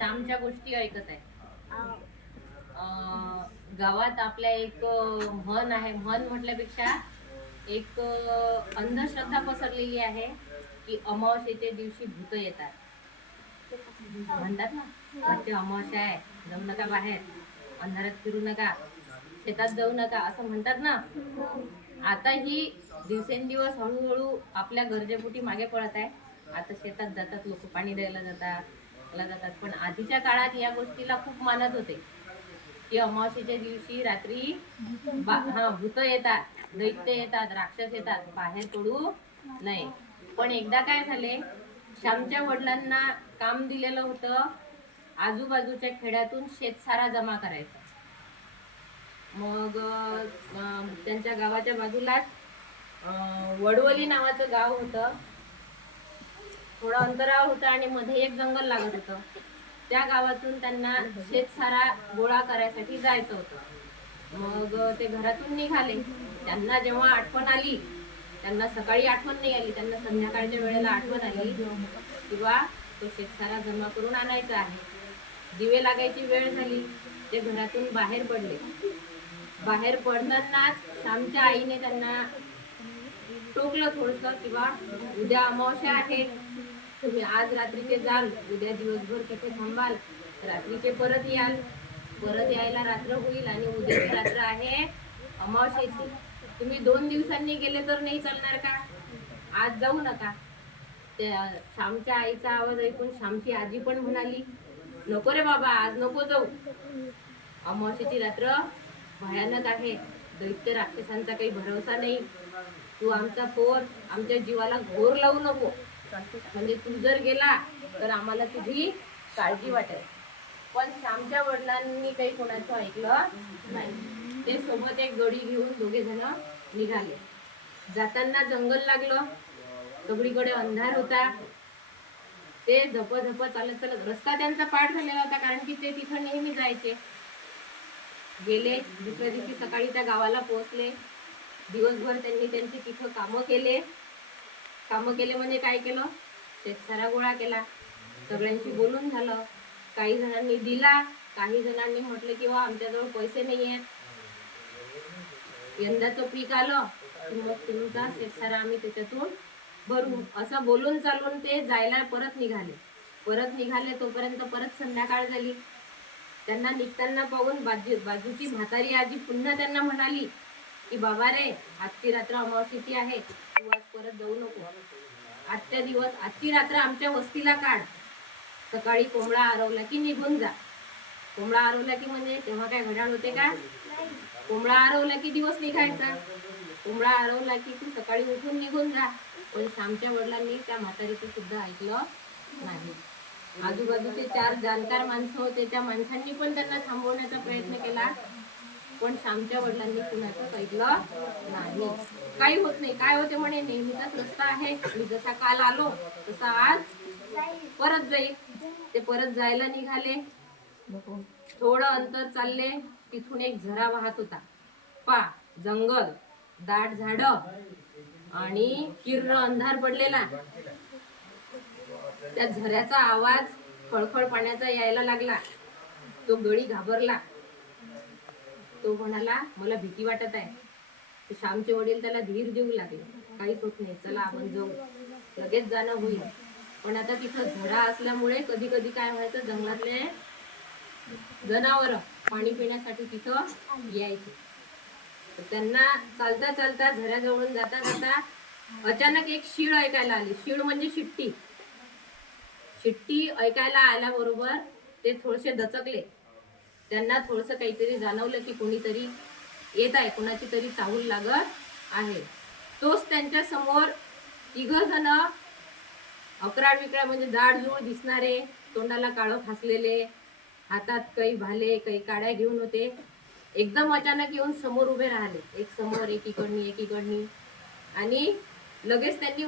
श्यामच्या गोष्टी ऐकत आहे. गावात आपल्या एक म्हण आहे, म्हण म्हटल्यापेक्षा एक अंधश्रद्धा पसरलेली आहे की अमावस्येच्या दिवशी भूत येतात. म्हणतात ना, म्हणजे अमावस्या आहे, जाऊ नका बाहेर, अंधारात फिरू नका, शेतात जाऊ नका, असं म्हणतात ना. आता ही दिवसेंदिवस हळूहळू आपल्या गरजेपोटी मागे पडत आहे. आता शेतात जातात लोक, पाणी द्यायला जातात. पण आधीच्या काळात या गोष्टीला खूप मानत होते की अमावस्येच्या दिवशी रात्री भूत येतात, दैत्य येतात, राक्षस येतात, बाहेर पडू नये. पण एकदा काय झाले, श्यामच्या वडिलांना काम दिलेलं होतं आजूबाजूच्या खेड्यातून शेतसारा जमा करायचा. मग त्यांच्या गावाच्या बाजूलाच वडवली नावाचं गाव होतं, थोडं अंतरावर होतं आणि मध्ये एक जंगल लागत होतं. त्या गावातून त्यांना शेतसारा गोळा करायसाठी जायचं होतं. मग ते घरातून निघाले. त्यांना जेव्हा आठवण आली, त्यांना सकाळी आठवण नाही आली, त्यांना संध्याकाळच्या वेळेला आठवण आली किंवा तो शेतसारा जमा करून आणायचा आहे. दिवे लागायची वेळ झाली, ते घरातून बाहेर पडले. बाहेर पडतानाच श्यामच्या आईने त्यांना टोकलं थोडंसं, किंवा उद्या अमावस्या आहे, तुम्ही आज रात्रीचे जाल, उद्या दिवसभर तिथे थांबाल, रात्रीचे परत याल, परत यायला रात्र होईल आणि उद्याची रात्र आहे अमावस्येची. तुम्ही 2 दिवसांनी गेले तर नाही चालणार का? आज जाऊ नका. त्या श्यामच्या आईचा आवाज ऐकून श्यामची आजी पण म्हणाली, नको रे बाबा, आज नको जाऊ, अमावस्येची रात्र भयानक आहे, दैत्य राक्षसांचा काही भरोसा नाही, तू आमचा पोर, आमच्या जीवाला घोर लावू नको, म्हणजे तू जर गेला तर आम्हाला तुझी काळजी वाटेल. पण श्यामच्या वडिलांनी काही कोणाचं ऐकलं नाही. ते सोबत एक गडी घेऊन दोघे जण निघाले. जाताना जंगल लागलं, सगळीकडे अंधार होता. ते झप चालत रस्ता त्यांचा पाठ झालेला होता, कारण की ते तिथं नेहमी जायचे. गेले, दुसऱ्या दिवशी सकाळी त्या गावाला पोहोचले. दिवसभर त्यांनी त्यांची तिथं कामं केले म्हणजे काय केलं, शेतसारा गोळा केला, सगळ्यांशी बोलून झालं. काही जणांनी दिला, काही जणांनी म्हटलं किंवा आमच्याजवळ पैसे नाही आहेत, यंदाचं पीक आलं की मग तुमचा शेतसारा आम्ही त्याच्यातून भरू, असं बोलून चालून ते जायला परत निघाले. तोपर्यंत परत संध्याकाळ झाली. त्यांना निघताना पाहून बाजूची म्हातारी आजी पुन्हा त्यांना म्हणाली की बाबा रे, आजची रात्र अमावस्येची आहे, तू आज परत जाऊ नको, आजची रात्र आमच्या वस्तीला काढ, सकाळी कोंबडा आरवला की निघून जा. कोंबडा आरवला की म्हणजे तेव्हा काय घड्याळ होते का? कोंबडा आरवला की दिवस निघायचा, कोंबडा आरवला की तू सकाळी उठून निघून जा. पण श्यामच्या वडिलांनी त्या म्हातारीचं सुद्धा ऐकलं नाही. आजूबाजूचे 4 जाणकार माणसं होते, त्या माणसांनी पण त्यांना थांबवण्याचा प्रयत्न केला, पण श्यामच्या वडिलांनी कुणाचं ऐकलं नाही. काही होत नाही, काय होते म्हणे, नेहमीचाच रस्ता आहे, मी जसा काल आलो तसा आज परत जाईल. ते परत जायला निघाले. थोडं अंतर चालले, तिथून एक झरा वाहत होता. जंगल, दाट झाड आणि किर्र अंधार पडलेला. त्या झऱ्याचा आवाज खळखळ पाण्याचा यायला लागला. तो गडी घाबरला. तो म्हणाला, मला भीती वाटत आहे. श्यामचे वडील त्याला धीर देऊ लागले, काहीच होत नाही, चला आपण जाऊ, लगेच जाणं होईल. पण आता तिथं झरा असल्यामुळे कधी कधी काय व्हायचं, जंगलातले जनावर पाणी पिण्यासाठी तिथं यायचे. तर त्यांना चालता चालता झऱ्याजवळून जाता जाता अचानक एक शीळ ऐकायला आली. शीळ म्हणजे शिट्टी. शिट्टी ऐकायला आल्याबरोबर ते थोडेसे दचकले. त्यांना थोडंसं काहीतरी जाणवलं की कोणीतरी येत आहे, कोणाची तरी चाहूल लागत आहे. तोच त्यांच्या समोर 3 जण, अकराड म्हणजे जाडजूड दिसणारे, तोंडाला काळं फासलेले, हातात काही भाले काही काड्या घेऊन होते, एकदम अचानक येऊन समोर उभे राहिले. एक समोर, एकीकडनी आणि लगेच त्यांनी